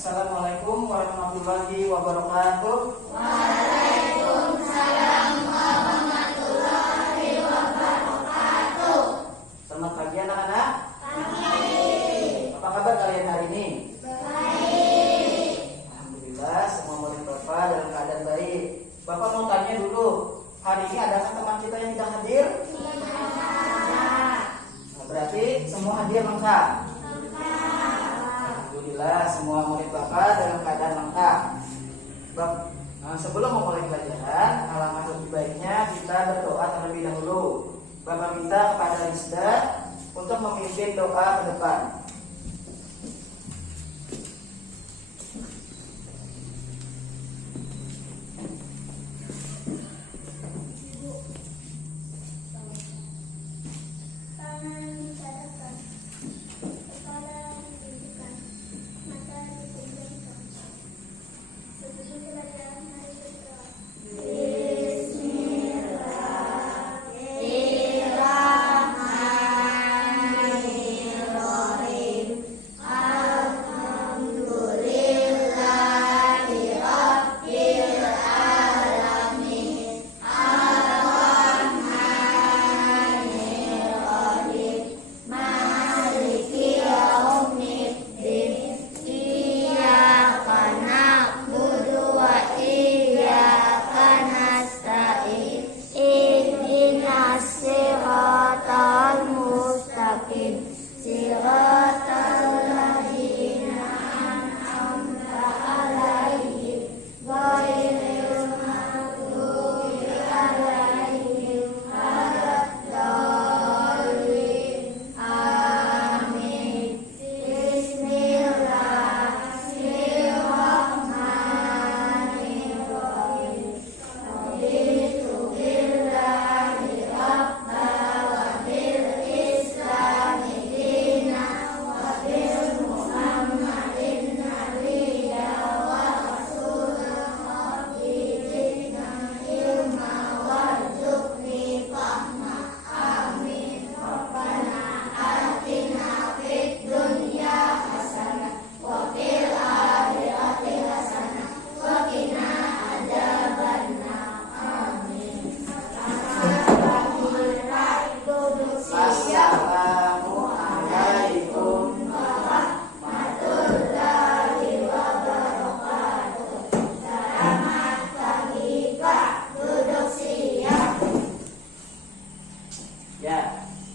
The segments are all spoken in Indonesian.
Assalamualaikum warahmatullahi wabarakatuh. Waalaikumsalam warahmatullahi wabarakatuh. Selamat pagi anak-anak. Pagi. Apa kabar kalian hari ini? Baik. Alhamdulillah semua murid Bapak dalam keadaan baik. Bapak mau tanya dulu, hari ini adakah teman kita yang tidak hadir? Nah, berarti semua hadir lengkap. Alhamdulillah semua murid Bapak dalam keadaan lengkap. Sebelum memulai pelajaran, alangkah lebih baiknya kita berdoa terlebih dahulu. Bapak minta kepada Rizda untuk memimpin doa ke depan.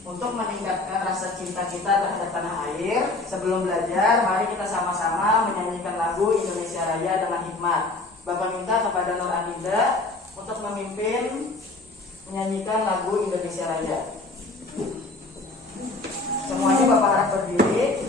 Untuk meningkatkan rasa cinta kita terhadap tanah air, sebelum belajar, mari kita sama-sama menyanyikan lagu Indonesia Raya dengan hikmat. Bapak minta kepada Nur Anida untuk memimpin menyanyikan lagu Indonesia Raya. Semuanya Bapak harap berdiri.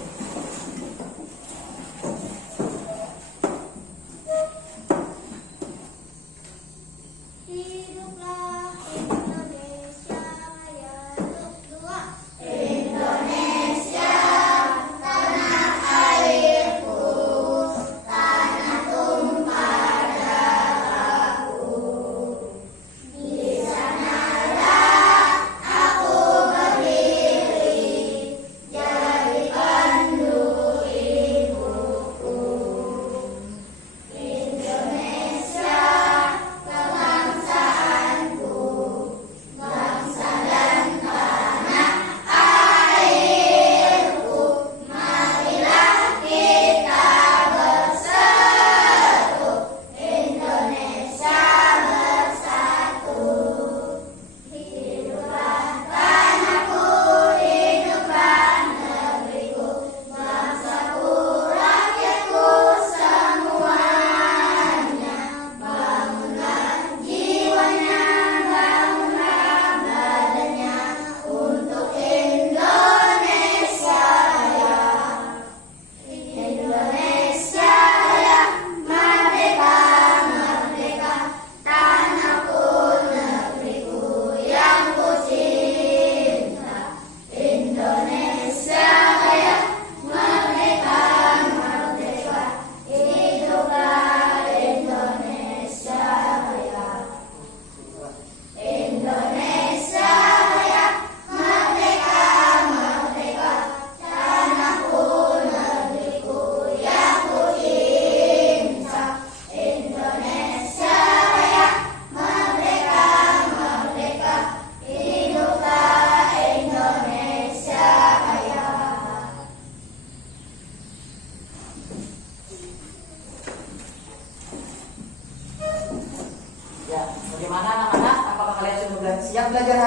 Jadikan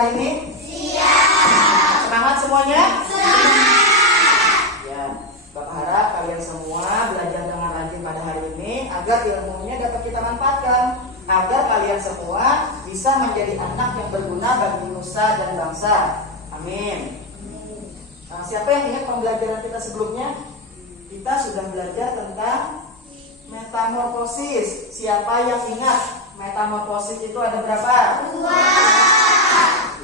hari ini? Siap. Semangat semuanya? Ya, Bapak harap kalian semua belajar dengan rajin pada hari ini agar ilmunya dapat kita manfaatkan, agar kalian semua bisa menjadi anak yang berguna bagi nusa dan bangsa. Amin. Nah, siapa yang ingat pembelajaran kita sebelumnya? Kita sudah belajar tentang metamorfosis. Siapa yang ingat metamorfosis itu ada berapa?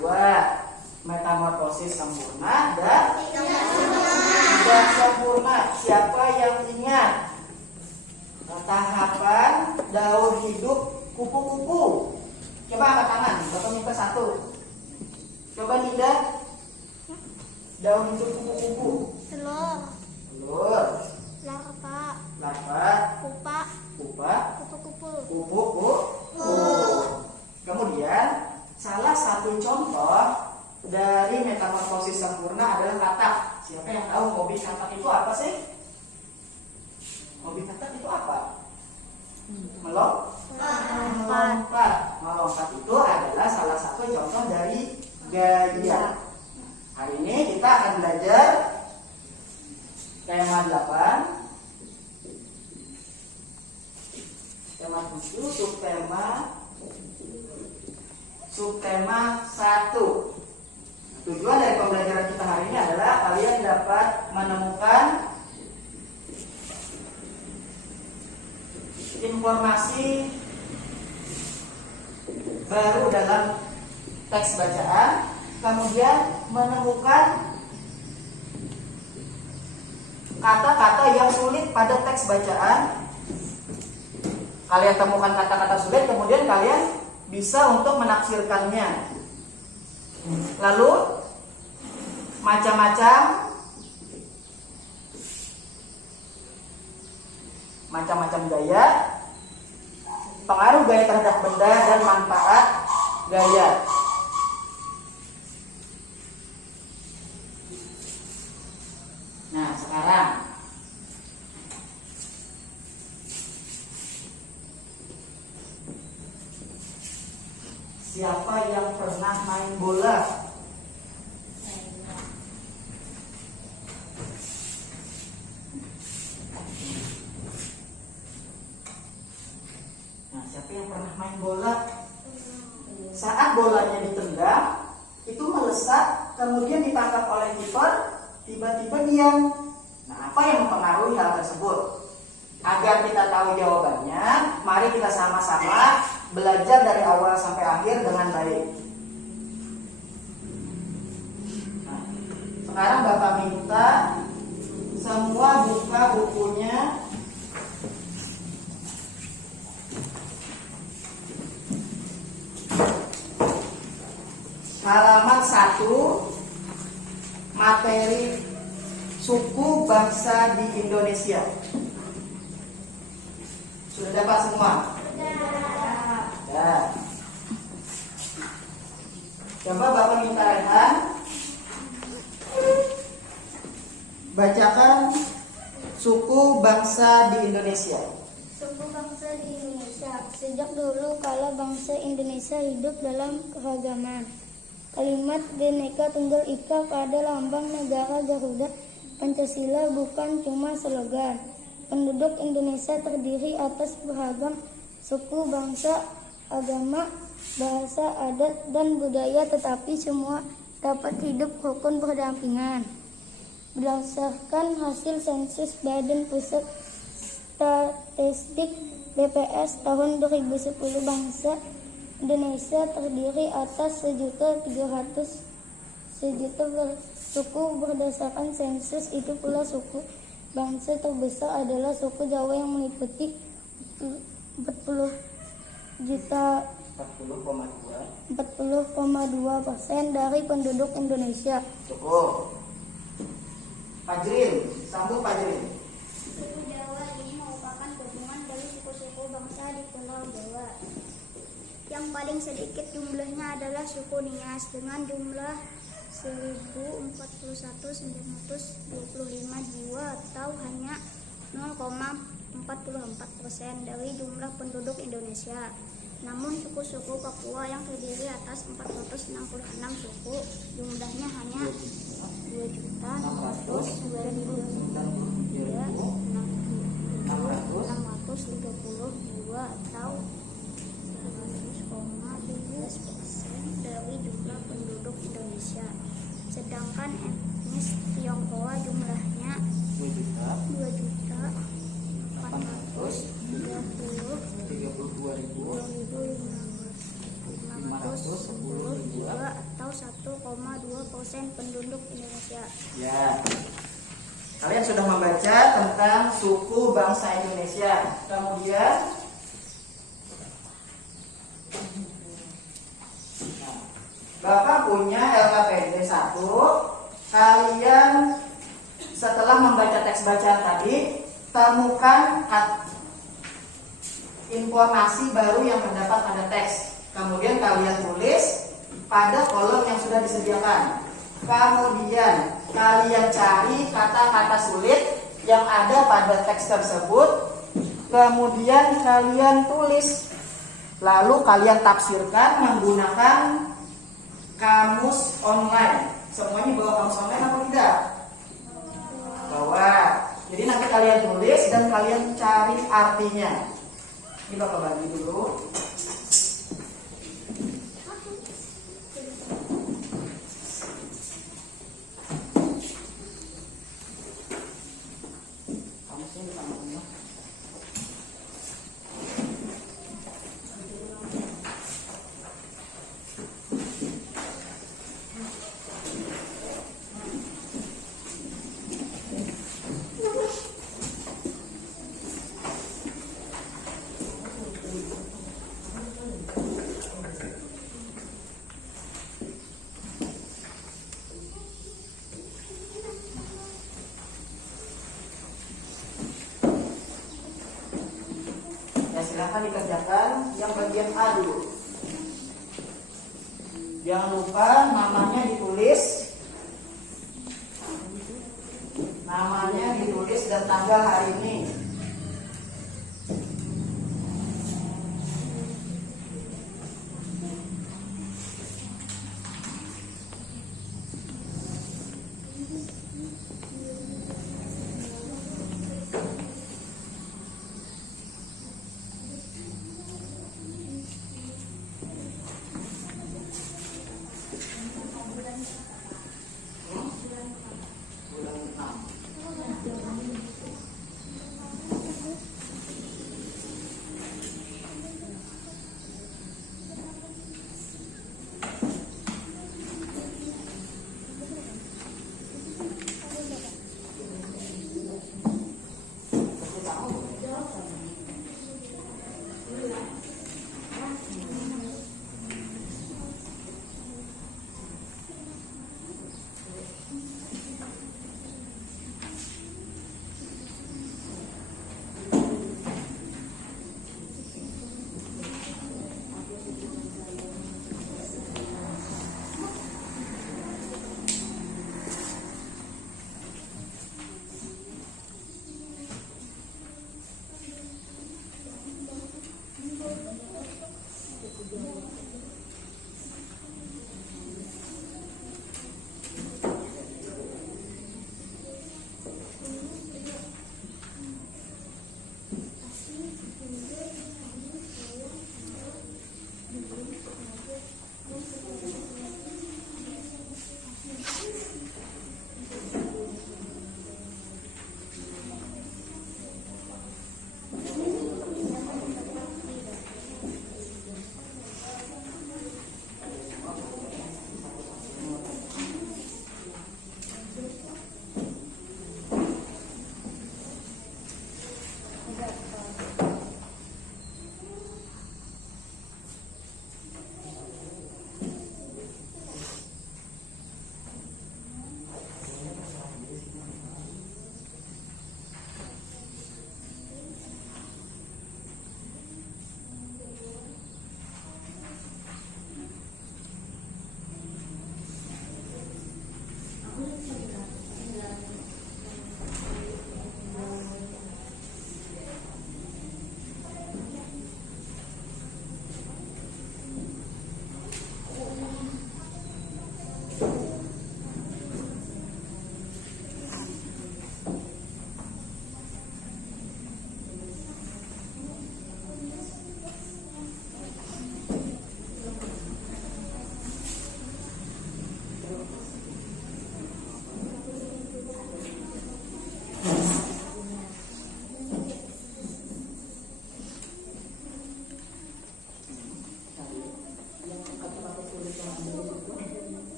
Dua. Metamorfosis sempurna dan tidak sempurna. Siapa yang ingat tahapan daur hidup kupu-kupu? Coba angkat tangan. Bapak minta satu. Coba Nida. Daur hidup kupu-kupu. Telur, Larva, pupa, kupu-kupu. Kemudian salah satu contoh dari metamorfosis sempurna adalah katak. Siapa yang tahu hobi katak itu apa sih? Hobi katak itu apa? Melompat. Melompat itu adalah salah satu contoh dari gaya. Hari ini kita akan belajar tema 8. Tema 7, subtema 1. Tujuan dari pembelajaran kita hari ini adalah kalian dapat menemukan informasi baru dalam teks bacaan, kemudian menemukan kata-kata yang sulit pada teks bacaan. Kalian temukan kata-kata sulit, kemudian kalian bisa untuk menafsirkannya. Lalu macam-macam gaya, pengaruh gaya terhadap benda dan manfaat gaya. Nah, sekarang siapa yang pernah main bola? Nah, siapa yang pernah main bola? Saat bolanya ditendang, itu melesat, kemudian ditangkap oleh kiper, tiba-tiba diam. Nah, apa yang mempengaruhi hal tersebut? Agar kita tahu jawabannya, mari kita sama-sama belajar dari awal sampai akhir dengan baik. Nah, sekarang Bapak minta semua buka bukunya halaman 1, materi suku bangsa di Indonesia. Sudah dapat semua? Ya. Coba Bapak minta Rehan bacakan suku bangsa di Indonesia. Suku bangsa di Indonesia. Sejak dulu kala bangsa Indonesia hidup dalam keragaman. Kalimat Bhinneka Tunggal Ika pada lambang negara Garuda Pancasila bukan cuma slogan. Penduduk Indonesia terdiri atas beragam suku, bangsa, agama, bahasa, adat, dan budaya, tetapi semua dapat hidup rukun berdampingan. Berdasarkan hasil sensus Badan Pusat Statistik BPS tahun 2010, bangsa Indonesia terdiri atas 1.300.000 suku. Berdasarkan sensus itu pula suku bangsa terbesar adalah suku Jawa yang meliputi 40,2% dari penduduk Indonesia. Cukup. Fajrin, sambung Fajrin. Suku Jawa ini merupakan gabungan dari suku-suku bangsa di Pulau Jawa. Yang paling sedikit jumlahnya adalah suku Nias dengan jumlah 141.925 jiwa atau hanya 0,44% dari jumlah penduduk Indonesia. Namun suku-suku Papua yang terdiri atas 466 suku jumlahnya hanya 2.693.632 atau 100,13% dari jumlah penduduk Indonesia. Sedangkan etnis Tionghoa jumlahnya 2.432.510 atau 1,2% penduduk Indonesia. Ya. Kalian sudah membaca tentang suku bangsa Indonesia. Kemudian Bapak punya LKPD 1. Kalian setelah membaca teks bacaan tadi, temukan informasi baru yang terdapat pada teks. Kemudian kalian tulis pada kolom yang sudah disediakan. Kemudian kalian cari kata-kata sulit yang ada pada teks tersebut. Kemudian kalian tulis. Lalu kalian tafsirkan menggunakan kamus online. Semuanya bawa kamus online atau tidak? Bawa. Jadi nanti kalian tulis dan kalian cari artinya. Ini Bapak bagi dulu. Silahkan dikerjakan yang bagian A dulu. Jangan lupa namanya ditulis. Namanya ditulis dan tanggal hari ini.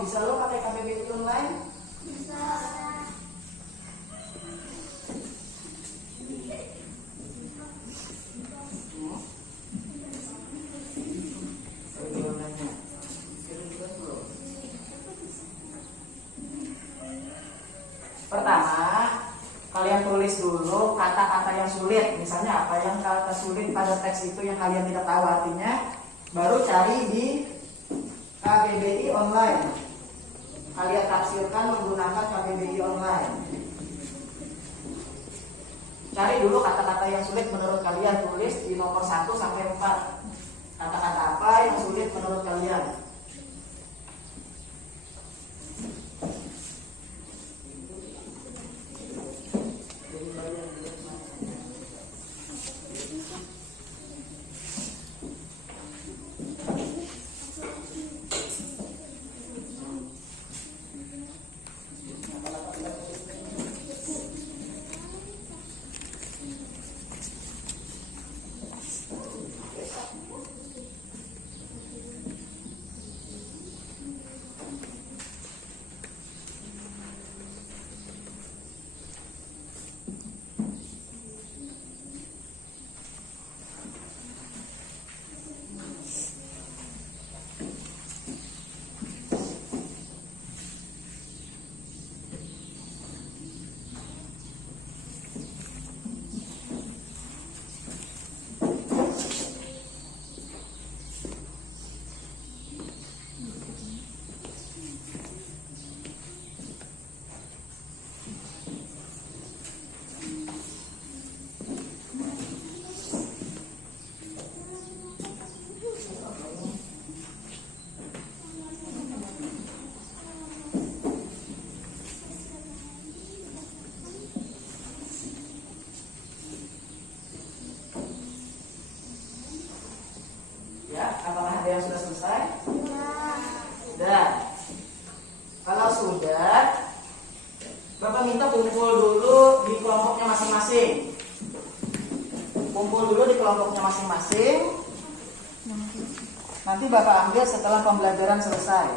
bisa lo pakai KBBI online? Bisa. Pertama, kalian tulis dulu kata-kata yang sulit. Misalnya apa yang kata sulit pada teks itu yang kalian tidak tahu artinya, baru cari di KBBI online. Kalian tafsirkan menggunakan KBBI online. Cari dulu kata-kata yang sulit menurut kalian, tulis di nomor 1 sampai 4. Kata-kata apa yang sulit menurut kalian? Apakah ada yang sudah selesai? Sudah. Kalau sudah, Bapak minta kumpul dulu di kelompoknya masing-masing. Kumpul dulu di kelompoknya masing-masing. Nanti Bapak ambil setelah pembelajaran selesai.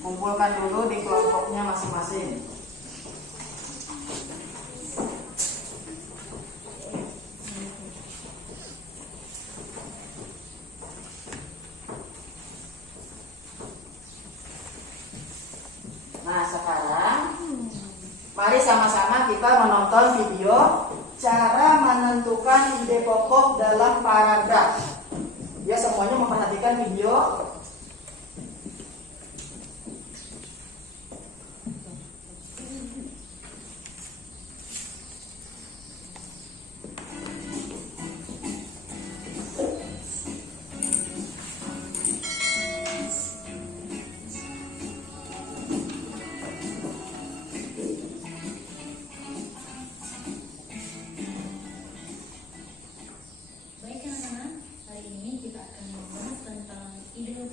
Kumpulkan dulu di kelompoknya masing-masing. Nah, sekarang mari sama-sama kita menonton video cara menentukan ide pokok dalam paragraf. Ya, semuanya memperhatikan video. Baik anak-anak, hari ini kita akan membahas tentang ide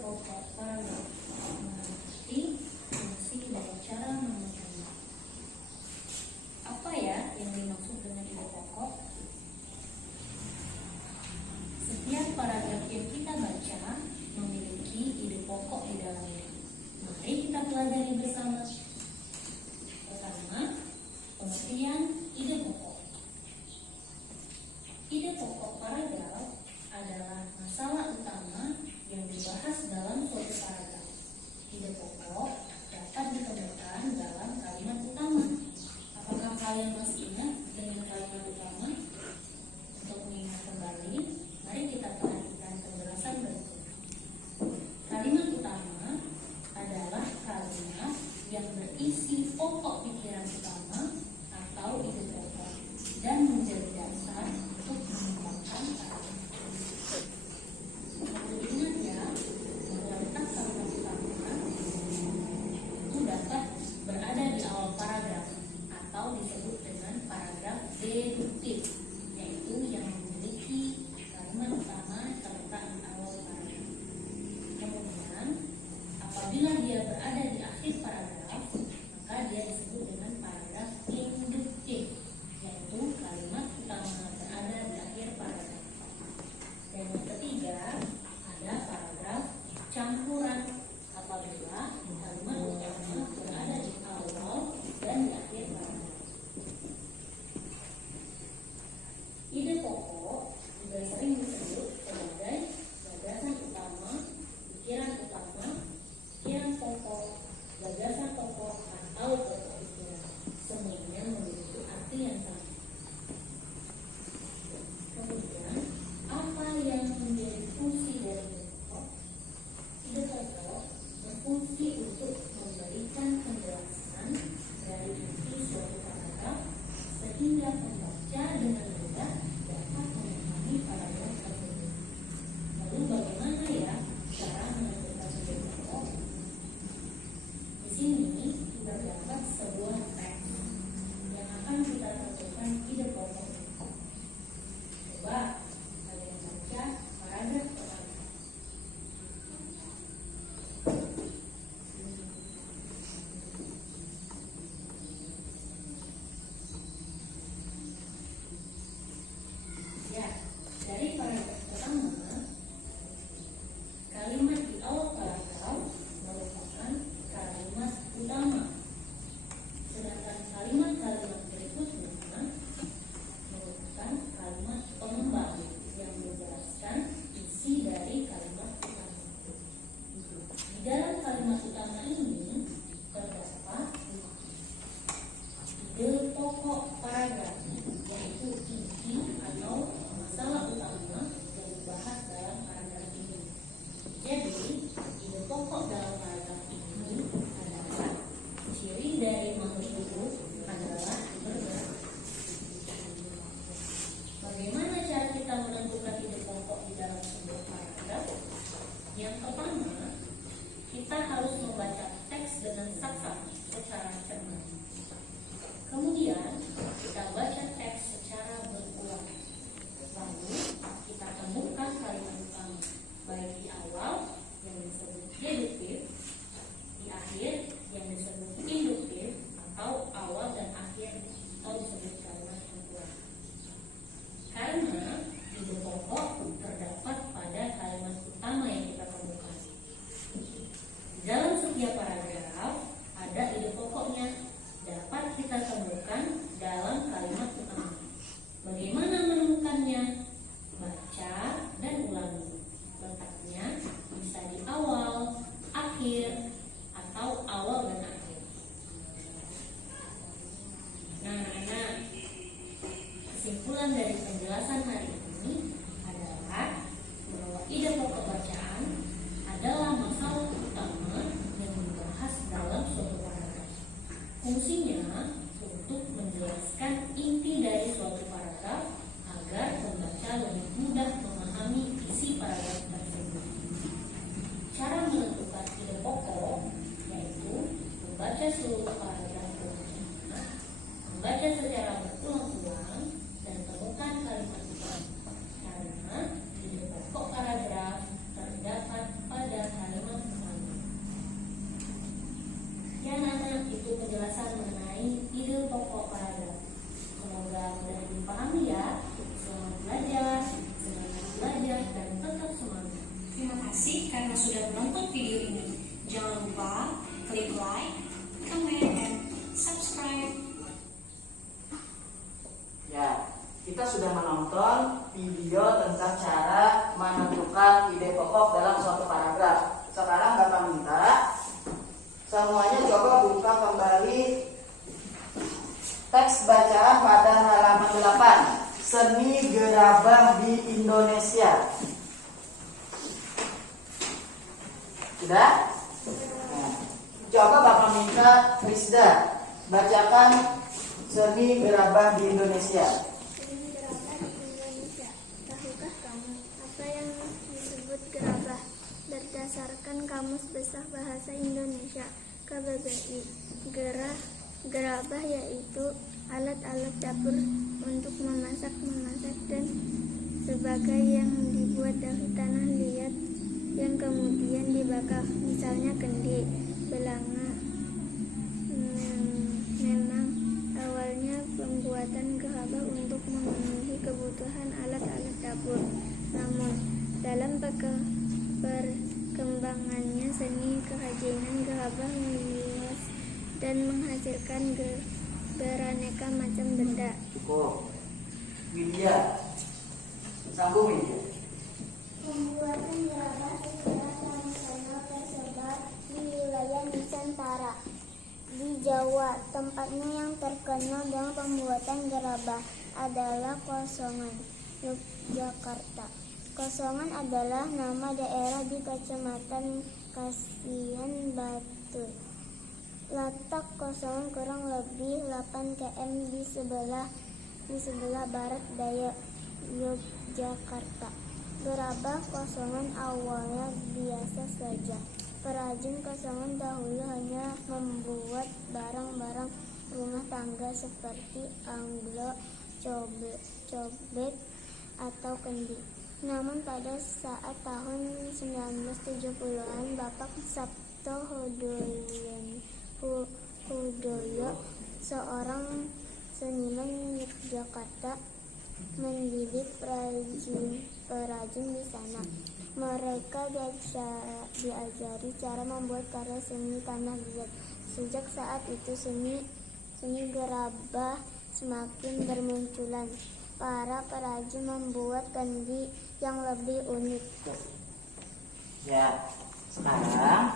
berfungsi untuk memberikan penjelasan dari inti suatu paragraf sehingga pembaca dengan mudah dapat memahami paragraf tersebut. Lalu bagaimana ya cara menentukan subjek pokok? Di sini terdapat sebuah teks yang akan kita tentukan ide pokok. Coba kalian baca paragraf pertama. Ya, dari paragraf pertama, kalimat di awal paragraf merupakan kalimat utama. Sedangkan kalimat-kalimat berikutnya merupakan kalimat pengembang yang menjelaskan isi dari kalimat utama. Di dalam kalimat utama ini terdapat ide pokok paragraf, yaitu inti atau masalah utama yang dibahas dalam paragraf ini. Jadi, ide pokok dalam paragraf ini adalah ciri dari makhluk hidup adalah bergerak. Bagaimana cara kita menentukan ide pokok di dalam sebuah paragraf? Yang pertama, kita harus membaca teks dengan saksama secara cermat. Kemudian, kita baca teks secara berulang. Lalu, kita temukan kalimat utama, baik di awal yang disebut deduktif, di akhir yang disebut induktif, atau awal dan akhir atau disebut kalimat kedua. Karena ide pokok terdapat pada kalimat utama yang kita temukan. Di dalam setiap paragraf ada ide pokoknya, dapat kita temukan dalam kalimat utama. Bagaimana menemukannya? Baca dan ulangi. Letaknya bisa di awal, akhir, atau awal dan akhir. Nah, anak-anak, kesimpulan dari penjelasan hari ini adalah bahwa ide pokok bacaan adalah masalah utama yang dibahas dalam suatu paragraf. Fungsinya untuk menjelaskan inti dari suatu paragraf agar pembaca lebih mudah memahami isi paragraf tersebut. Cara menentukan ide pokok yaitu membaca seluruh paragraf bersama, membaca secara berulang-ulang, dan temukan kalimat utama. Karena ide pokok paragraf terdapat pada kalimat utama. Ya, anak-anak, itu penjelasan mengenai ide pokok paragraf. Semoga mudah dipahami ya. Selamat belajar, dan tetap semangat. Terima kasih karena sudah menonton video ini. Jangan lupa klik like, comment, dan subscribe. Ya, kita sudah menonton video tentang cara menentukan ide pokok dalam suatu paragraf. Sekarang Bapak minta semuanya coba buka kembali teks bacaan pada halaman 8. Seni gerabah di Indonesia. Sudah? Nah, coba Bapak minta Rizda bacakan seni gerabah di Indonesia. Seni gerabah di Indonesia. Tahukah kamu apa yang disebut gerabah? Berdasarkan Kamus Besar Bahasa Indonesia KBBI, gerabah yaitu alat-alat dapur untuk memasak dan sebagai yang dibuat dari tanah liat yang kemudian dibakar, misalnya kendi, belanga. Memang awalnya pembuatan gerabah untuk memenuhi kebutuhan alat-alat dapur. Namun dalam perkembangannya seni kerajinan gerabah meluas dan menghasilkan beraneka macam benda. Cukup. Widya, sambung Widya. Pembuatan gerabah secara tradisional tersebar di wilayah Nusantara. Di Jawa, tempatnya yang terkenal dengan pembuatan gerabah adalah Kosongan, Yogyakarta. Kosongan adalah nama daerah di Kecamatan Kasian Batu. Letak kosongan kurang lebih 8 km di sebelah barat daya Yogyakarta. Gerabah kosongan awalnya biasa saja. Perajin kosongan dahulu hanya membuat barang-barang rumah tangga seperti anglo, cobek, atau kendi. Namun pada saat tahun 1970-an, Bapak Sabto Hudoyo, seorang seniman Yogyakarta, mendidik perajin di sana. Mereka diajari cara membuat karya seni tanah liat. Sejak saat itu seni gerabah semakin bermunculan. Para perajin membuat kendi yang lebih unik. Ya, sekarang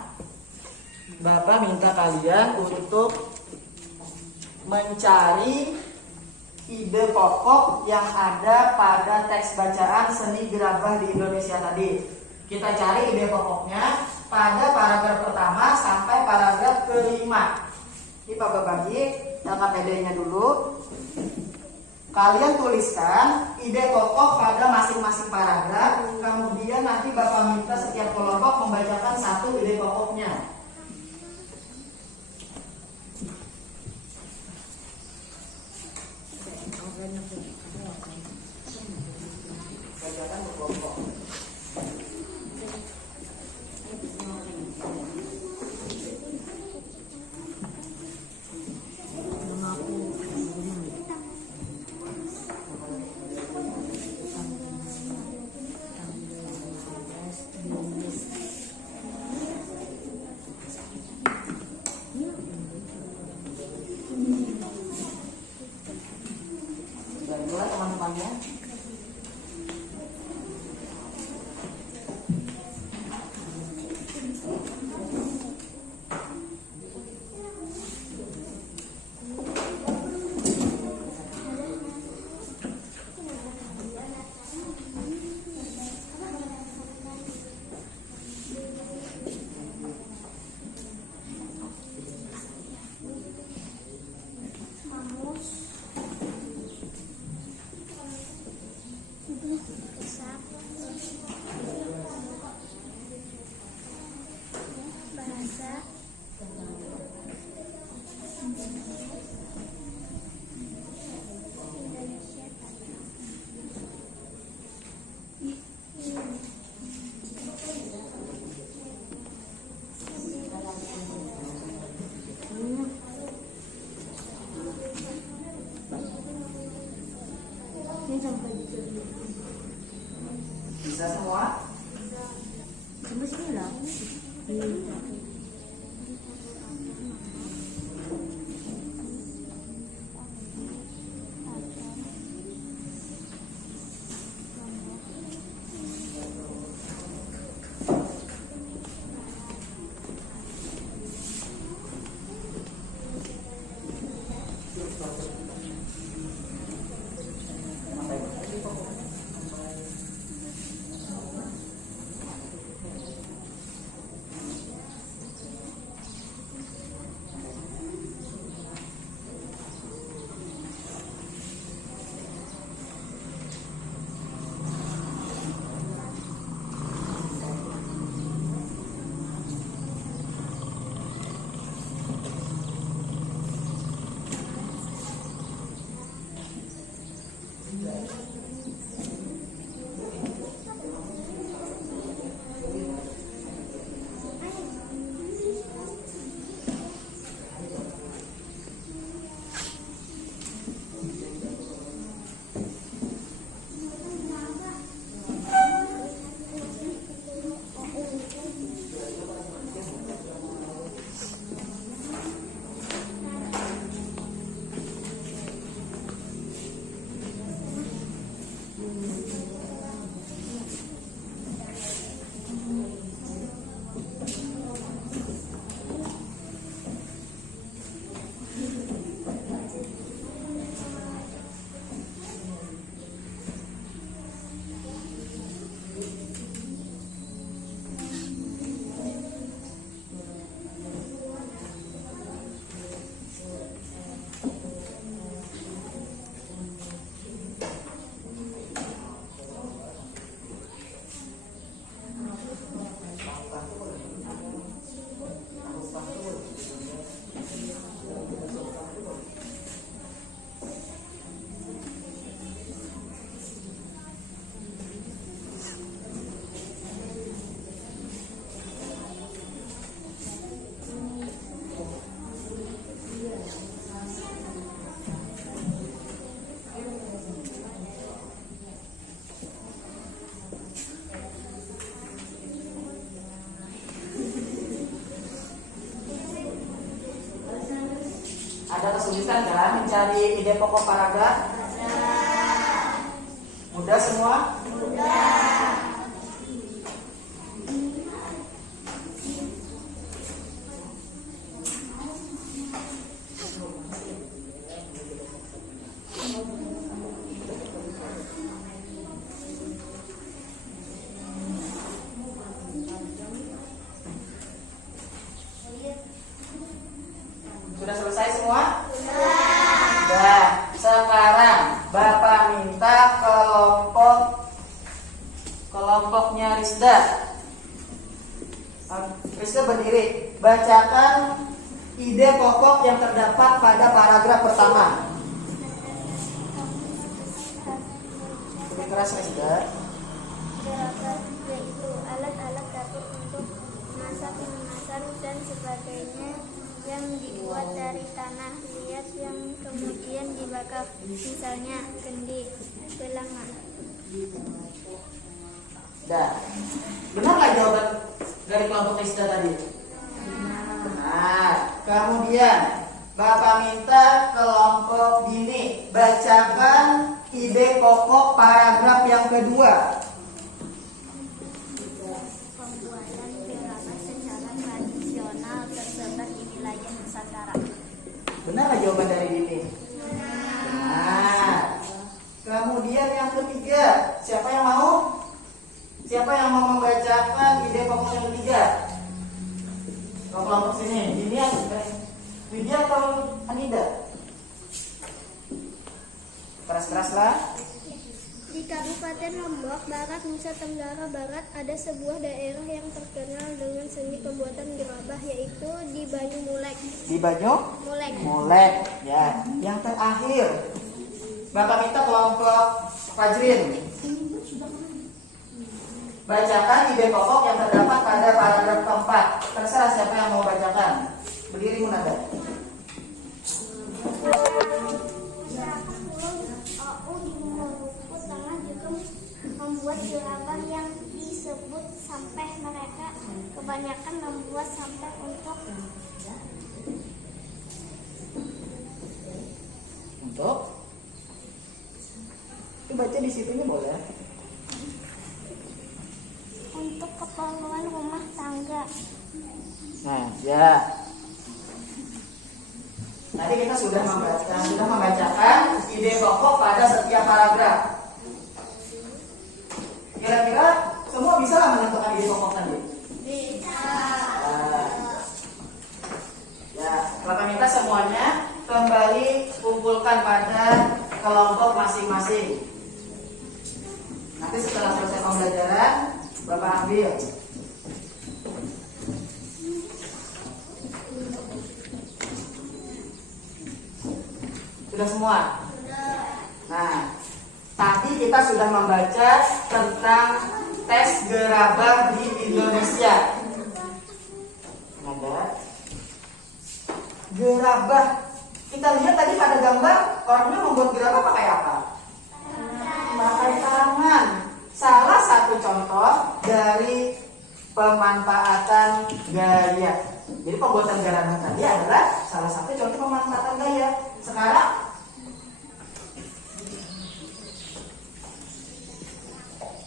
Bapak minta kalian untuk mencari ide pokok yang ada pada teks bacaan seni gerabah di Indonesia tadi. Kita cari ide pokoknya pada paragraf pertama sampai paragraf kelima. Ini Bapak bagi LKPD-nya dulu. Kalian tuliskan ide pokok pada masing-masing paragraf. Kemudian nanti Bapak minta setiap kelompok membacakan satu ide pokoknya. Bacakan berkelompok. kesulitan kan mencari ide pokok paragraf? Mudah semua? Sudah selesai semua? Sudah. Sekarang Bapak minta kelompoknya Rizda. Rizda berdiri. Bacakan ide pokok yang terdapat pada paragraf pertama. Lebih keras Rizda. Gerakan yaitu alat-alat dapur untuk masak, memasak dan sebagainya yang dibuat dari tanah liat yang kemudian dibakar, misalnya kendi, belangan. Dah. Benar nggak jawaban dari kelompok Rizda tadi? Benar. Kemudian Bapak minta kelompok Dini bacakan ide pokok paragraf yang kedua. Pembuatan gerakan secara tradisional tersebar di wilayah Nusantara. Benar nggak jawaban dari Dini? Benar. Kemudian yang ketiga, siapa yang mau? Siapa yang mau membacakan ide pokok yang ketiga? Kelompok sini, Dini Widya atau Anida? Keras-keras lah. Di Kabupaten Lombok Barat, Nusa Tenggara Barat, ada sebuah daerah yang terkenal dengan seni pembuatan gerabah, yaitu di Banyumulek. Di Banyu? Mulek. Ya. Yang terakhir, Bapak minta kelompok Fajrin bacakan ide pokok yang terdapat pada paragraf keempat. Terserah siapa yang mau bacakan. Berdiri Munada. OU di Maluku Tengah juga membuat gerabah yang disebut sampeh. Mereka kebanyakan membuat sampeh untuk Itu baca di situnya boleh. keperluan rumah tangga. Nah, ya. Tadi kita sudah membacakan ide pokok pada setiap paragraf. Kira-kira semua bisa lah menentukan ide pokok tadi? Bisa. Ya, Bapak minta semuanya kembali kumpulkan pada kelompok masing-masing. Nanti setelah selesai pembelajaran, Bapak ambil. Sudah semua? Nah, tadi kita sudah membaca tentang tes gerabah di Indonesia. Ada gerabah. Kita lihat tadi pada gambar orangnya membuat gerabah pakai apa? Pakai tangan. Salah satu contoh dari pemanfaatan gaya. Jadi pembuatan gerabah tadi adalah salah satu contoh pemanfaatan gaya. Sekarang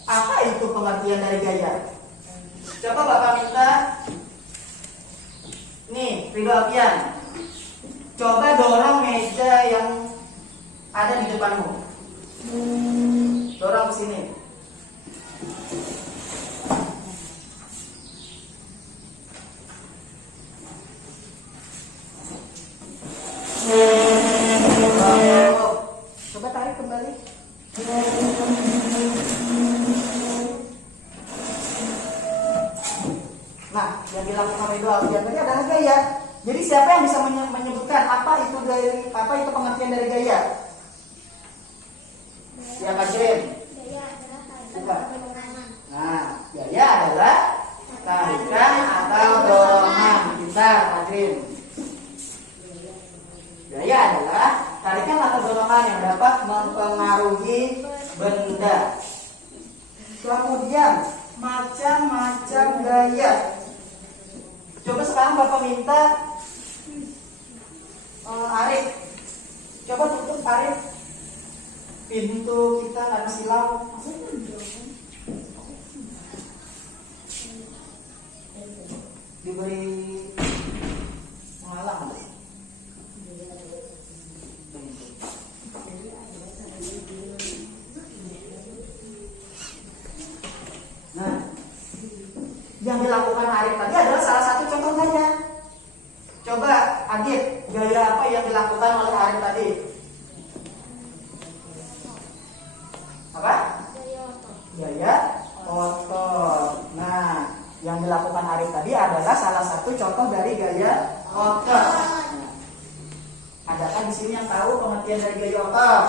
apa itu pengertian dari gaya? Coba Bapak minta. Nih, Ridho Alfian, coba dorong meja yang ada di depanmu. Dorong ke sini. Coba tarik kembali. Nah, yang dilakukan Ridho Alfian tadi adalah gaya. Jadi siapa yang bisa menyebutkan apa itu pengertian dari gaya? Ya, Fajrin. Gaya adalah Bukan. dorongan. Nah, gaya adalah tarikan atau dorongan. Pintar, Fajrin. Gaya adalah tarikan atau dorongan yang dapat mempengaruhi benda. Kemudian macam-macam gaya. Coba sekarang Bapak minta Arif Coba tutup Arif pintu kita karena silau. Diberi penghalang. Nah, yang dilakukan Arif tadi adalah salah satu contoh gaya. Coba Adit, gaya apa yang dilakukan oleh Arif tadi? Apa? Gaya otot. Nah, yang dilakukan Arif tadi adalah salah satu contoh dari gaya otot. Nah, adakah di sini yang tahu pengertian dari gaya otot?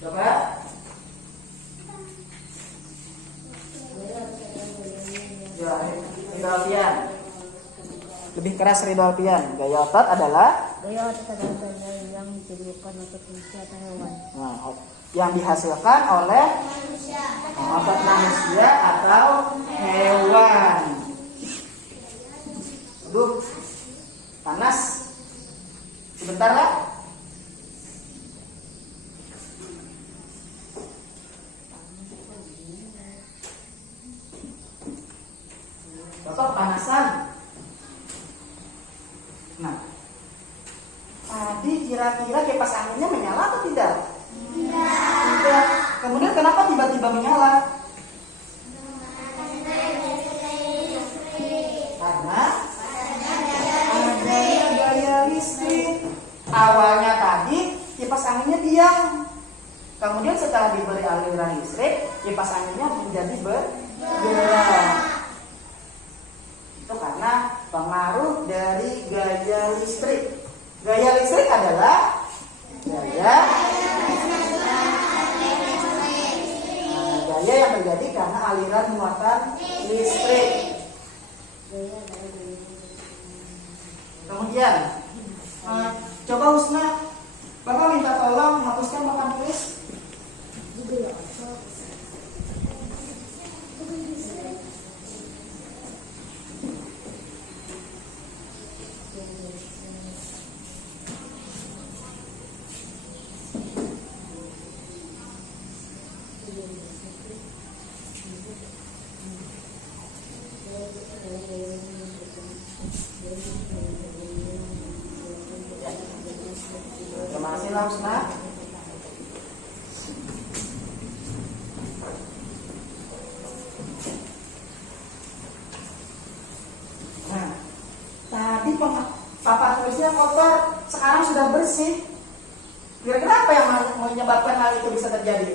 Coba. Ya, Ridho Alfian. Lebih keras Ridho Alfian. Gaya otot adalah Gaya otot adalah gaya yang ditimbulkan otot manusia atau hewan. nah, yang dihasilkan oleh otot manusia atau hewan. Aduh, panas. Sebentar lah. Bapak panasan. Nah, tadi kira-kira kipas anginnya menyala atau tidak? Tidak. Kemudian kenapa tiba-tiba menyala? Karena adanya gaya listrik. Awalnya tadi kipas anginnya diam. Kemudian setelah diberi aliran listrik, kipas anginnya menjadi bergerak. Itu karena pengaruh dari gaya listrik. Gaya listrik adalah gaya yang terjadi karena aliran muatan listrik. Kemudian coba Husna, Bapak minta tolong hapuskan papan tulis. Terima kasih Husna. Nah, tadi papan tulisnya kotor, sekarang sudah bersih. Kira-kira apa yang menyebabkan hal itu bisa terjadi?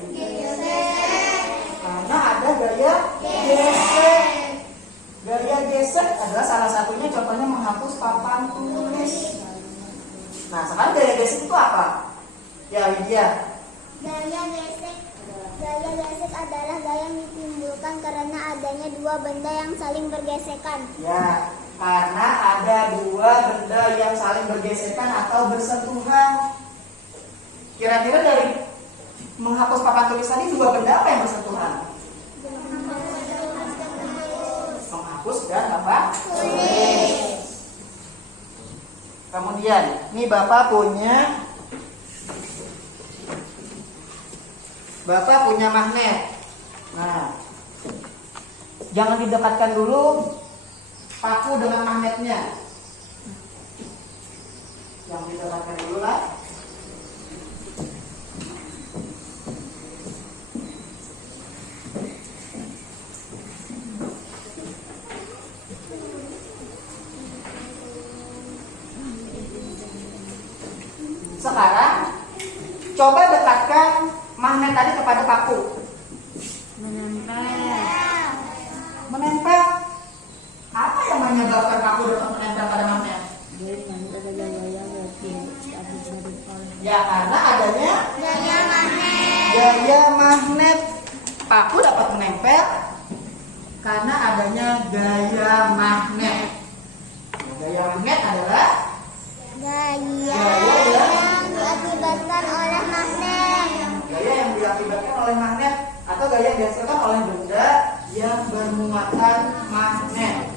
Karena ada gaya gesek. Gaya gesek adalah salah satunya, contohnya menghapus papan tulis. Nah, sekarang gaya gesek itu apa? Ya, Widya. Gaya gesek adalah gaya yang ditimbulkan karena adanya dua benda yang saling bergesekan. Ya, karena ada dua benda yang saling bergesekan atau bersentuhan. Kira-kira dari menghapus papan tulis tadi dua benda apa yang bersentuhan? Menghapus dan apa? Tulis. Kemudian, ini Bapak punya magnet. Nah, jangan didekatkan dulu paku dengan magnetnya. Jangan didekatkan dulu lah. Sekarang coba dekatkan magnet tadi kepada paku. Menempel. Apa yang menyebabkan paku dapat menempel pada magnet? Ya, karena adanya gaya magnet. Paku dapat menempel karena adanya gaya magnet. Gaya magnet adalah Gaya yang diakibatkan oleh magnet. gaya yang diakibatkan oleh magnet atau gaya yang dihasilkan oleh benda yang bermuatan magnet.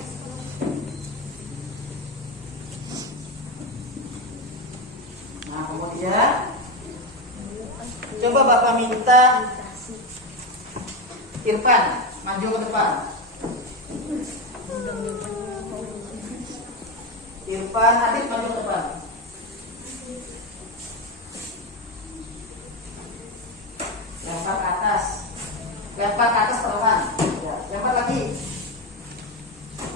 kita Irfan, maju ke depan. Irfan, Adit maju ke depan. Lempar ke atas. Lempar ke atas perlahan. Ya, lempar lagi.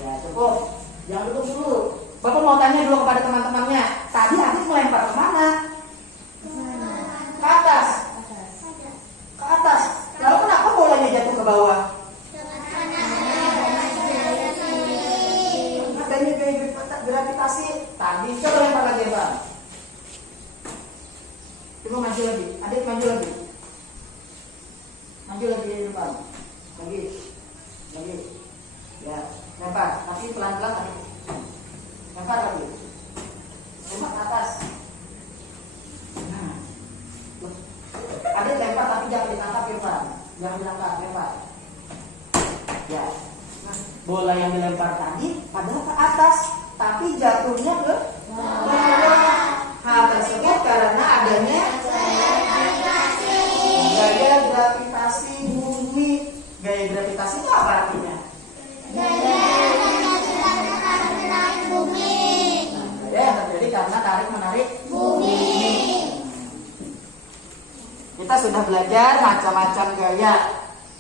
Ya, cukup. Jangan duduk dulu. Bapak mau tanya dulu kepada teman-temannya. Tadi Adit melempar kemana? Ke atas. Ke atas. Lalu kenapa bolanya jatuh ke bawah? Adanya gaya gravitasi. Tadi coba lempar lagi, Bang. Coba maju lagi. Adit maju lagi. Maju lagi di depan. Lagi. Ya, lempar. Tapi pelan-pelan tadi. Lempar lagi. Lempar ke atas. Nah. Adit lempar tapi jangan ditangkap, Irfan. Jangan ditangkap, lempar. Ya. Nah, bola yang dilempar tadi adalah ke atas, tapi jatuhnya ke bawah. Hal tersebut karena adanya gaya gravitasi bumi. Gaya gravitasi itu apa artinya? Gaya yang terjadi karena tarik menarik bumi. Kita sudah belajar macam-macam gaya.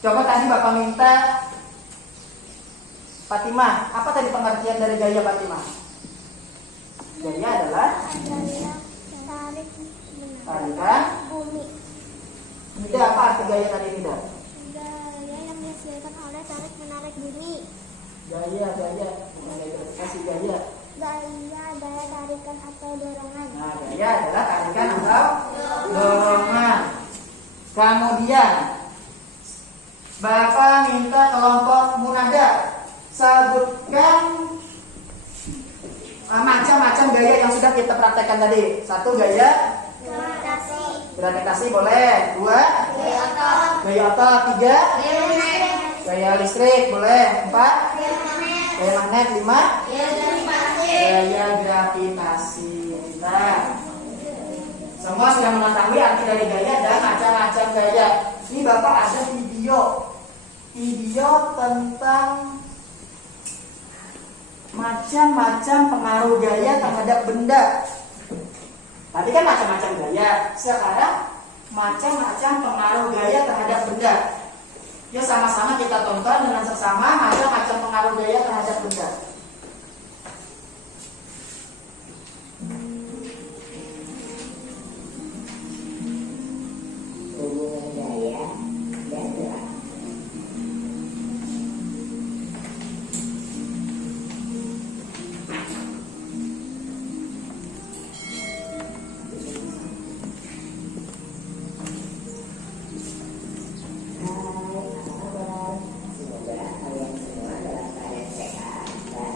Coba tadi Bapak minta Fatimah, apa tadi pengertian dari gaya Fatimah? Gaya adalah tarikan bumi. Tidak, apa arti gaya tadi tidak? Gaya yang dihasilkan oleh tarik menarik bumi. Gaya, bukan gaya gravitasi, gaya. Gaya tarikan atau dorongan. Nah, gaya adalah tarikan atau dorongan. Kemudian Bapak minta kelompok munada sebutkan macam-macam gaya yang sudah kita praktekkan tadi. Satu, gaya gravitasi boleh. Dua, gaya otot. Tiga, gaya listrik boleh. Empat, gaya magnet. Lima, gaya gravitasi. Nah, semua sudah mengetahui arti dari gaya dan macam-macam gaya. Ini Bapak ada video tentang macam-macam pengaruh gaya terhadap benda. Tadi kan macam-macam gaya, sekarang macam-macam pengaruh gaya terhadap benda. Yuk sama-sama kita tonton dengan seksama macam-macam pengaruh gaya terhadap benda. Hubungan gaya dan gerak. Semoga kalian semua dalam keadaan sehat dan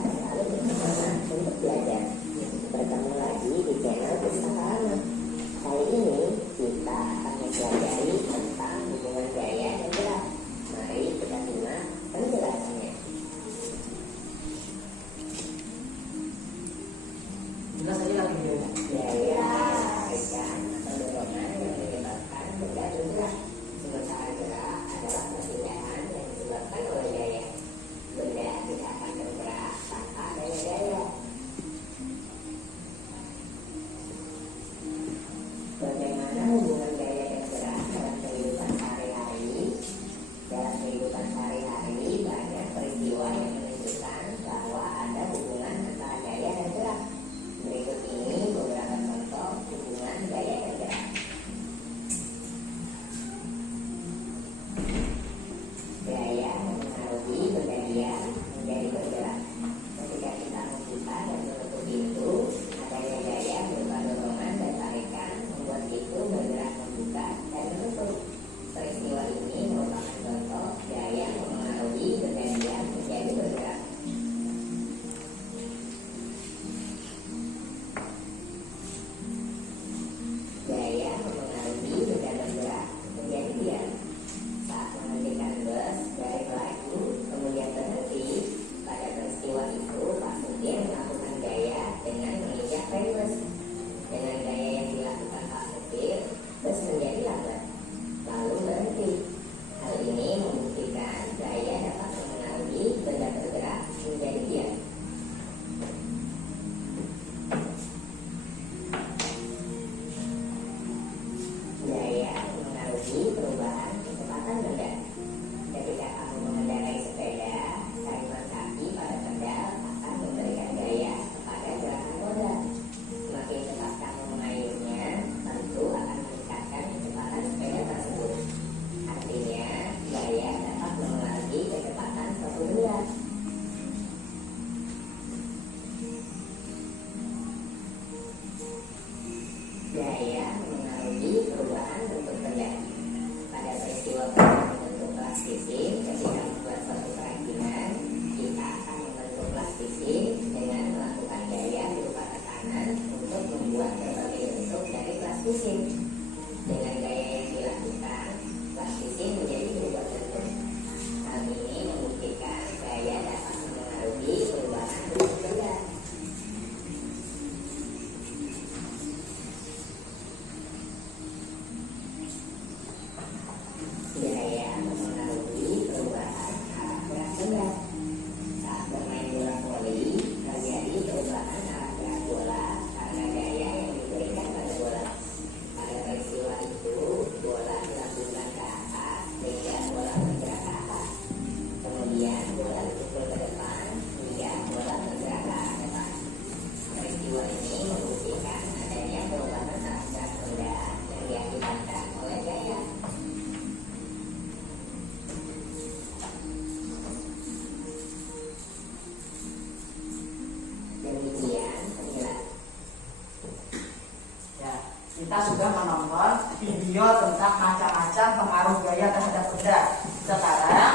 sudah menonton video tentang macam-macam pengaruh gaya terhadap benda. Sekarang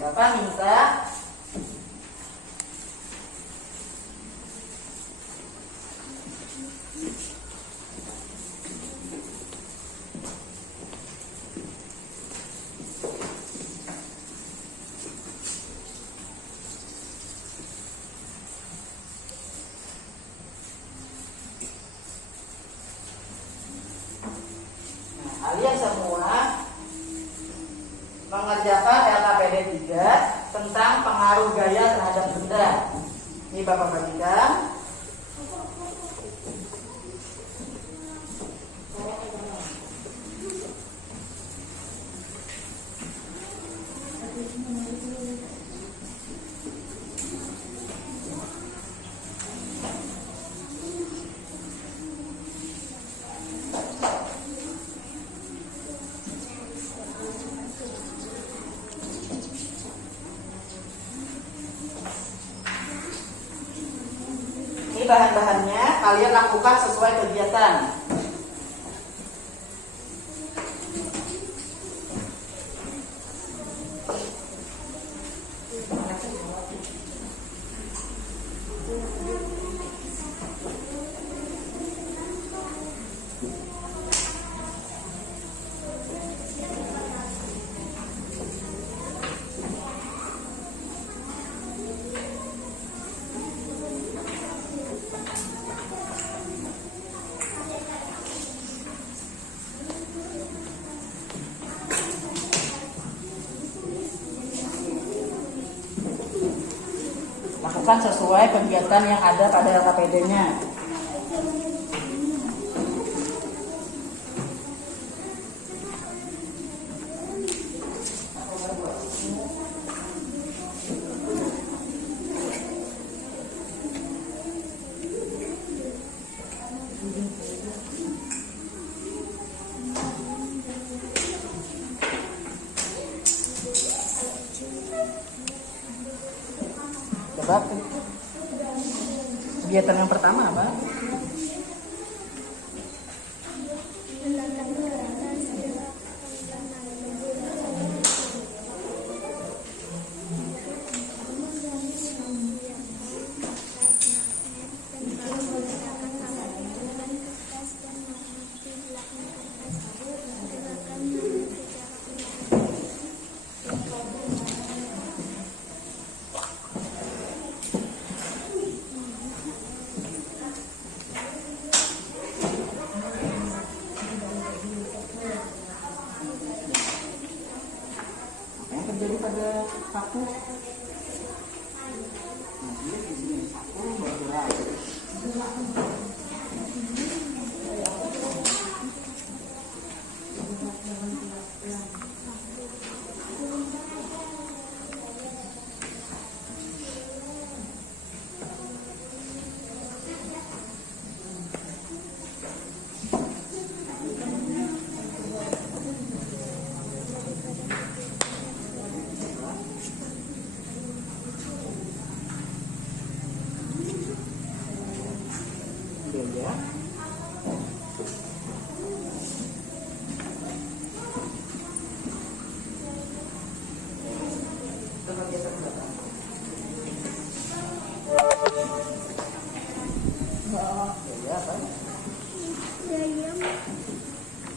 Bapak minta kalian semua mengerjakan LKPD 3 tentang pengaruh gaya terhadap benda. Ini Bapak bagikan. Ini bahan-bahannya, kalian lakukan sesuai kegiatan. Lakukan sesuai kegiatan yang ada pada LKPD-nya. Coba kegiatan yang pertama apa? Yang terjadi pada paku? Nah, dia di sini paku bergerak. Ya.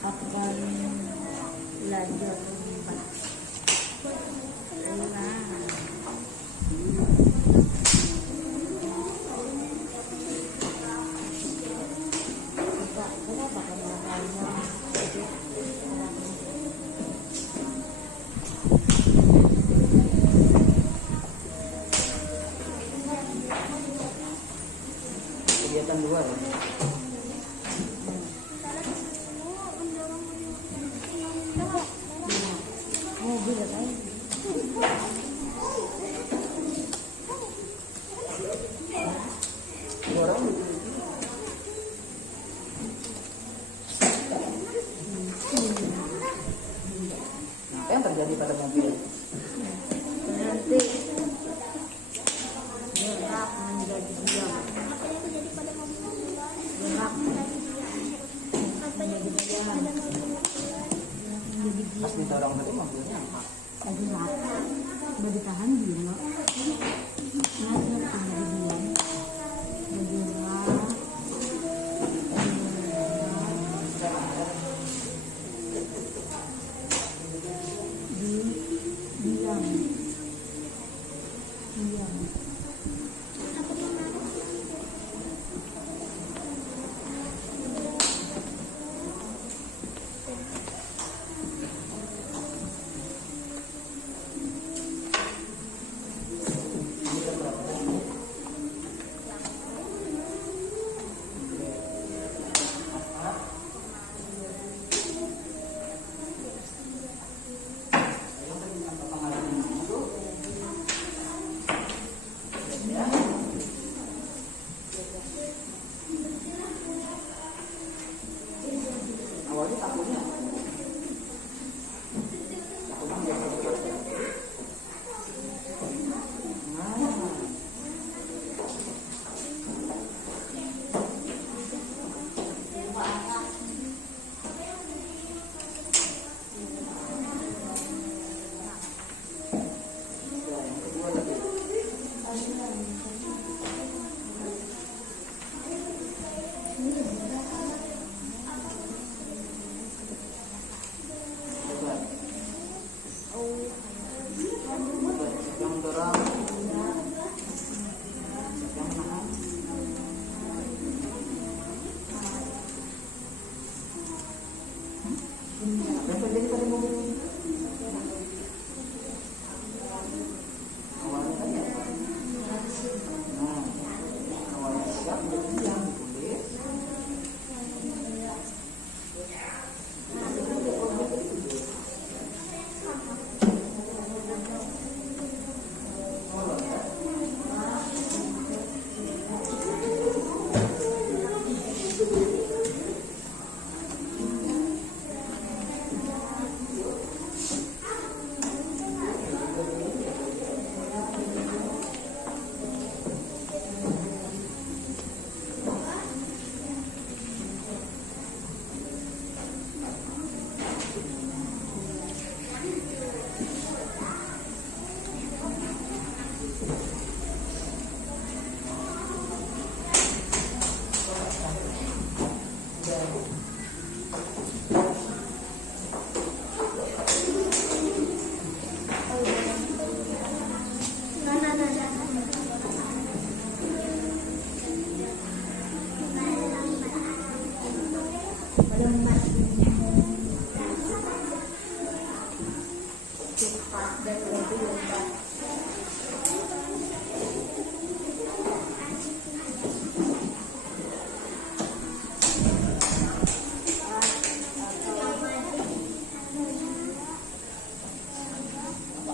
akan belajar kegiatan luar. Apa yang terjadi pada mobil? nanti gerak menjadi diam. Apa yang terjadi pada Awalnya takutnya.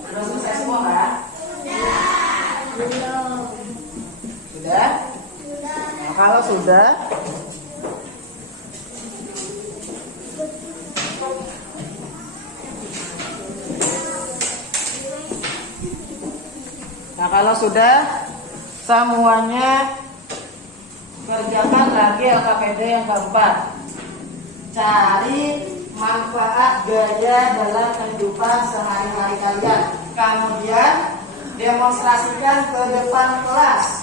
Sudah selesai semua kan? Sudah? Nah, kalau sudah, semuanya kerjakan lagi LKPD yang keempat. Cari manfaat gaya dalam kehidupan sehari-hari kalian. Kemudian demonstrasikan ke depan kelas.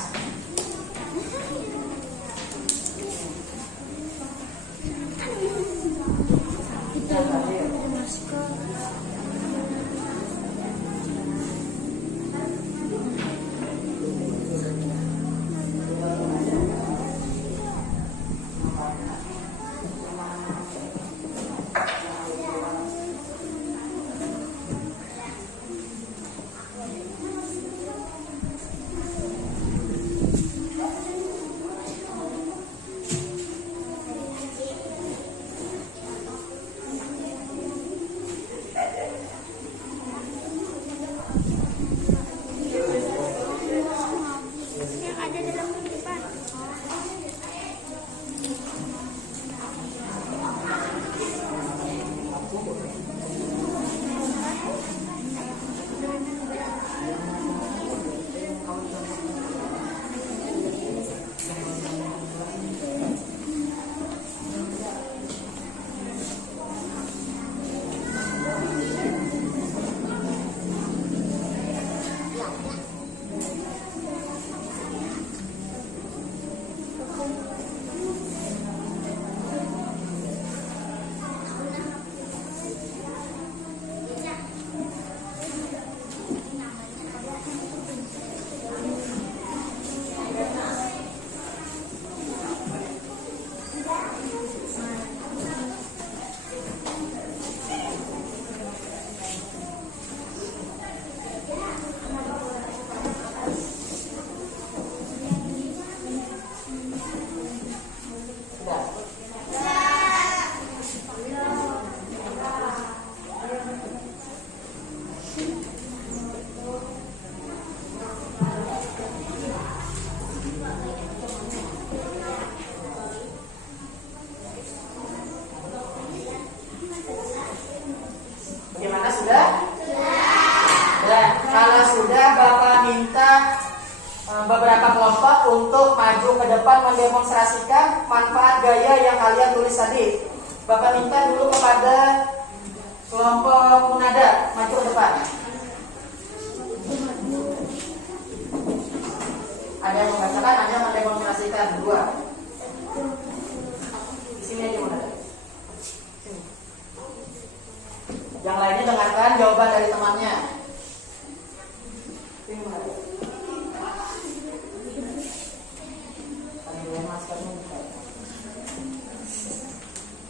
Ya, kalau sudah Bapak minta beberapa kelompok untuk maju ke depan mendemonstrasikan manfaat gaya yang kalian tulis tadi. Bapak minta dulu kepada kelompok Munada maju ke depan. Ada yang membacakan, ada yang mendemonstrasikan. Dua. Di sini aja Munada. Sini. Yang lainnya dengarkan jawaban dari temannya. Sini Munada.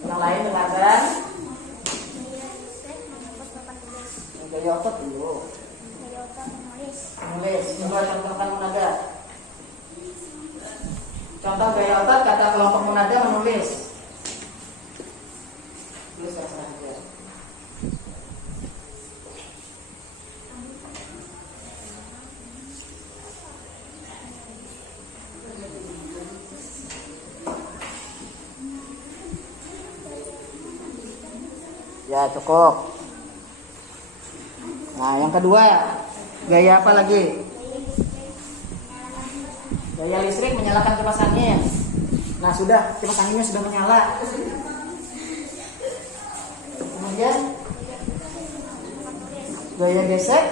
Yang lain dengarkan. Gaya otot dulu. Menulis. Coba contohkan Munada. Contoh gaya otot kata kelompok Munada menulis. Tulis terserah dia. Ya cukup. Nah yang kedua, gaya apa lagi? Gaya listrik menyalakan kipas angin. Nah sudah, kipas anginnya sudah menyala. Kemudian gaya gesek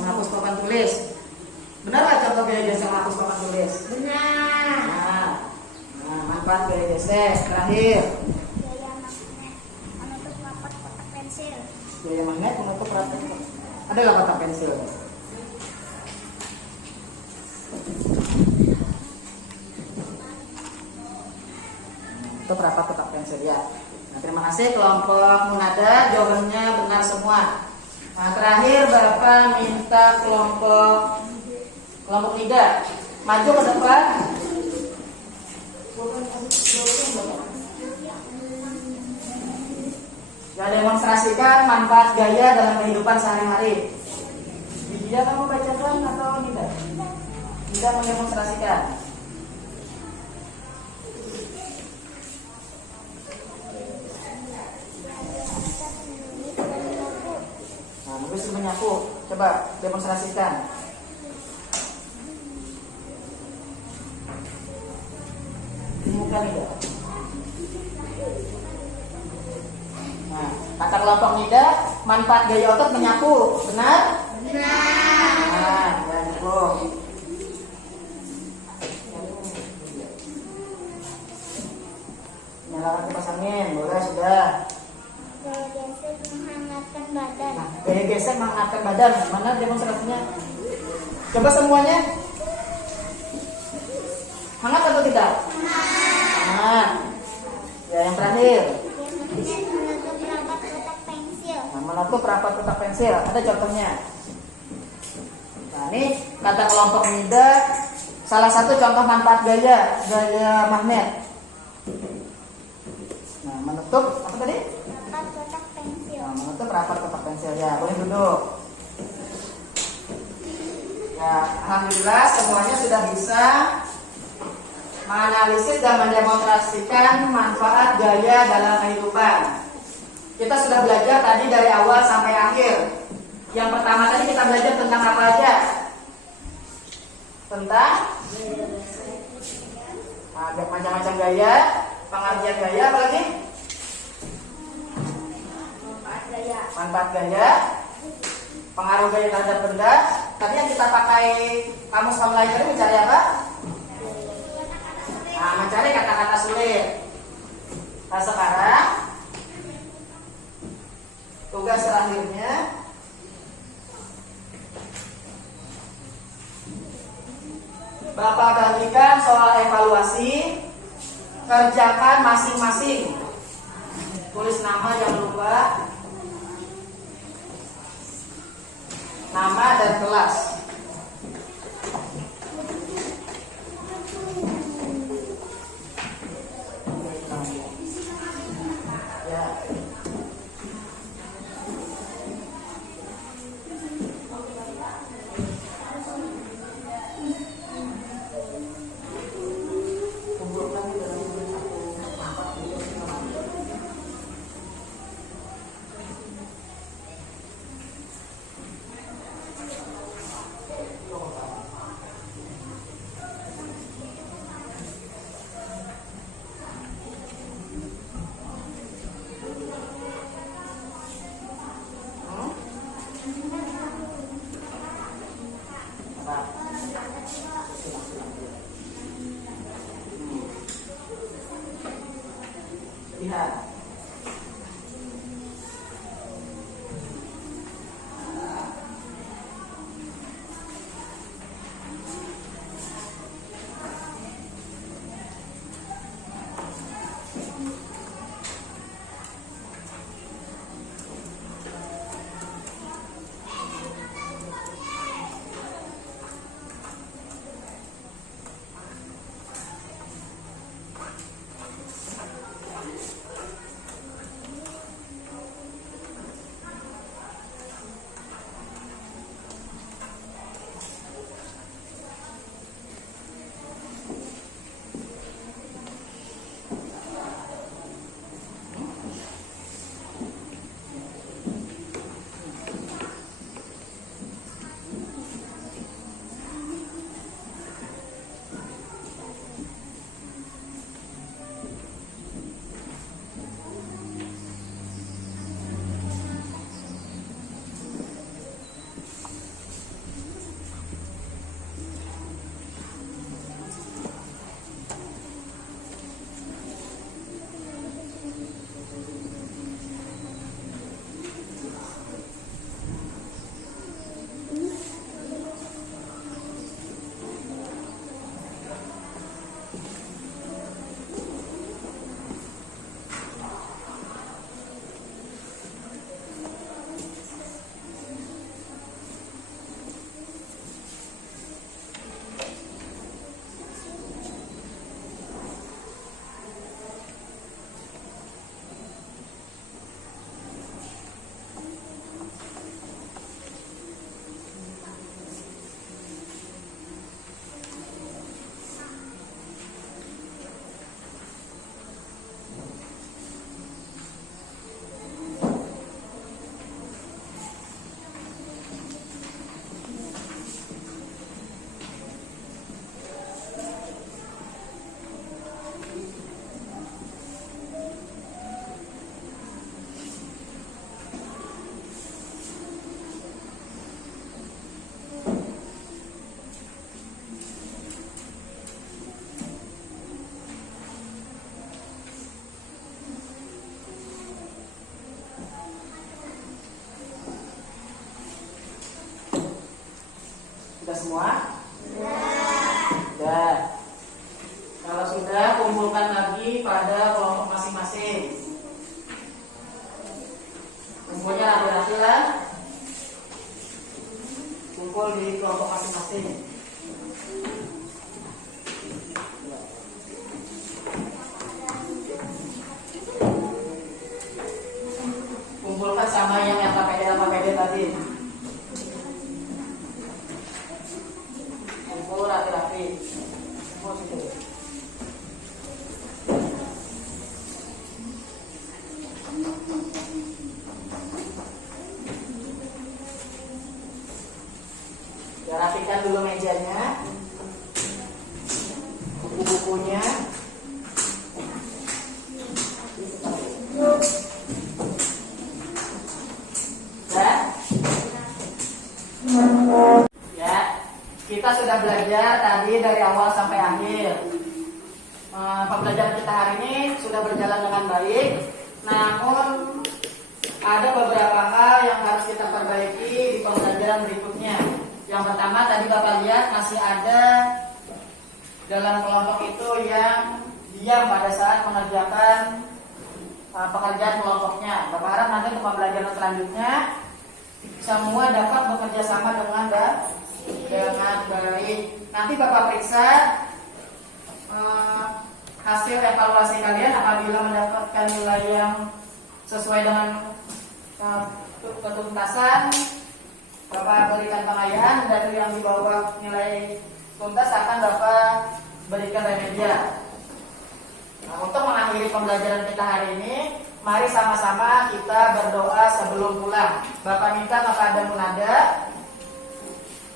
menghapus papan tulis. Benar nggak contoh gaya gesek menghapus papan tulis? Benar. Nah manfaat gaya gesek terakhir. Gaya magnet menutup rapat. Ada nggak kotak pensil? Menutup rapat kotak pensil ya. Nah, terima kasih kelompok Munada, jawabannya benar semua. Nah terakhir Bapak minta kelompok Nida maju ke depan. Ya, demonstrasikan manfaat gaya dalam kehidupan sehari-hari. Dia kamu bacakan atau tidak? Tidak mendemonstrasikan. Nah, menulis menyapu. Coba demonstrasikan. Bukan tidak. Nah, kata kelompok Nida, manfaat gaya otot menyapu, benar? Benar. Nah, ya cukup. Nyalakan kipas angin, boleh sudah. Gaya gesek menghangatkan badan. Nah, gaya gesek menghangatkan badan, mana demonstrasinya? Coba semuanya. Hangat atau tidak? Hangat. Ya, yang terakhir. Menutup rapat kotak pensil. Nah, menutup rapat kotak pensil, ada contohnya. Nah, ini kata kelompok Nida, salah satu contoh manfaat gaya magnet. Nah, menutup apa tadi? Rapat kotak pensil. Nah, menutup rapat kotak pensil ya, boleh duduk. Ya, alhamdulillah semuanya sudah bisa menganalisis dan mendemonstrasikan manfaat gaya dalam kehidupan. Kita sudah belajar tadi dari awal sampai akhir. Yang pertama tadi kita belajar tentang apa aja? Tentang macam-macam gaya, pengertian gaya, apa lagi? Manfaat gaya, pengaruh gaya terhadap benda. Tadi yang kita pakai kamus pembelajaran ini mencari apa? Nah, mencari kata-kata sulit. Nah, sekarang tugas terakhirnya Bapak bagikan soal evaluasi, kerjakan masing-masing. Tulis nama, jangan lupa nama dan kelas. Ya. Sudah semua? Sudah. Kalau sudah, kumpulkan lagi pada kelompok masing-masing. Kumpulnya rapi-rapi lah. Kumpul di kelompok masing-masing. Kumpulkan sama yang KPD tadi. Kumpul rapi-rapi. Kumpul situ. Ya, rapikan dulu mejanya, buku-bukunya. Ya, kita sudah belajar tadi dari awal sampai akhir. Pembelajaran kita hari ini sudah berjalan dengan baik. Namun ada beberapa hal yang harus kita perbaiki di pembelajaran berikutnya. Yang pertama tadi Bapak lihat masih ada dalam kelompok itu yang diam pada saat mengerjakan pekerjaan kelompoknya. Bapak harap nanti untuk pembelajaran selanjutnya semua dapat bekerja sama dengan baik. Nanti Bapak periksa hasil evaluasi kalian apabila mendapatkan nilai yang sesuai dengan ketuntasan. Bapak berikan pengayaan, dan yang di bawah nilai tuntas akan Bapak berikan remedial. Nah, untuk mengakhiri pembelajaran kita hari ini, mari sama-sama kita berdoa sebelum pulang. Bapak minta kepada Munada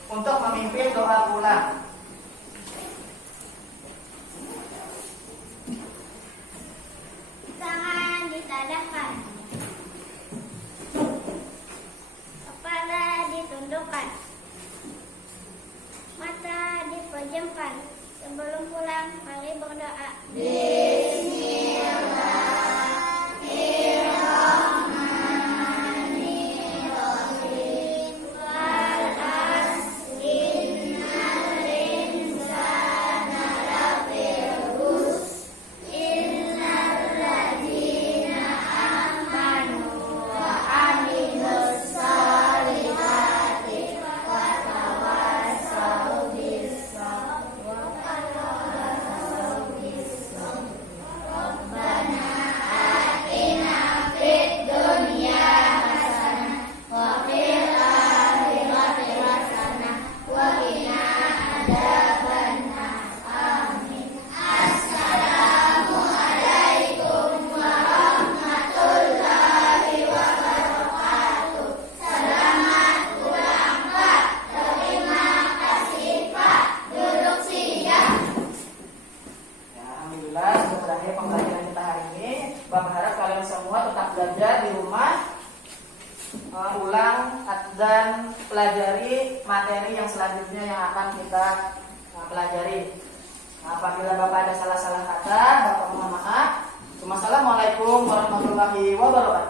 untuk memimpin doa pulang. Tangan ditadahkan, kepala ditundukkan, mata dipejamkan. Sebelum pulang, mari berdoa. Bapak harap kalian semua tetap belajar di rumah, ulang dan pelajari materi yang selanjutnya yang akan kita pelajari. Apabila Bapak ada salah-salah kata, Bapak mohon maaf. Assalamualaikum warahmatullahi wabarakatuh.